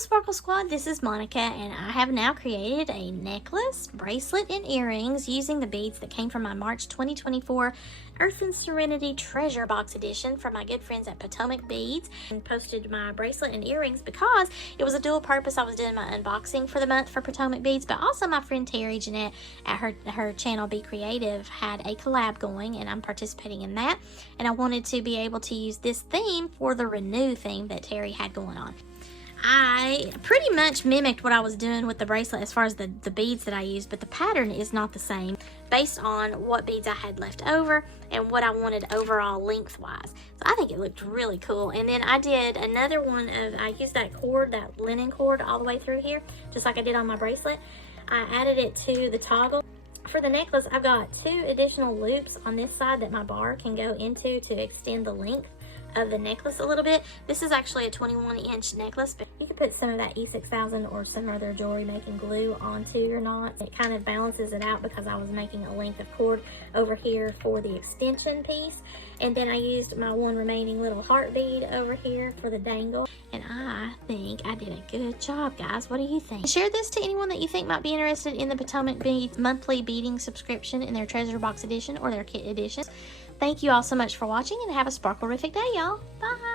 Sparkle Squad, this is Monica, and I have now created a necklace, bracelet, and earrings using the beads that came from my March 2024 Earthen Serenity Treasure Box Edition from my good friends at Potomac Beads, and posted my bracelet and earrings because it was a dual purpose. I was doing my unboxing for the month for Potomac Beads, but also my friend Terry Jeanette at her channel Be Creative had a collab going, and I'm participating in that, and I wanted to be able to use this theme for the Renew theme that Terry had going on. I pretty much mimicked what I was doing with the bracelet as far as the beads that I used, but the pattern is not the same based on what beads I had left over and what I wanted overall lengthwise. So I think it looked really cool. And then I did another one of, I used that cord, that linen cord all the way through here, just like I did on my bracelet. I added it to the toggle. For the necklace, I've got 2 additional loops on this side that my bar can go into to extend the length of the necklace a little bit. This is actually a 21-inch necklace, but you could put some of that E6000 or some other jewelry making glue onto your knots. It kind of balances it out because I was making a length of cord over here for the extension piece. And then I used my one remaining little heart bead over here for the dangle. And I think I did a good job, guys. What do you think? Share this to anyone that you think might be interested in the Potomac Beads monthly beading subscription in their Treasure Box Edition or their Kit Editions. Thank you all so much for watching, and have a sparkle-rific day, y'all. Bye!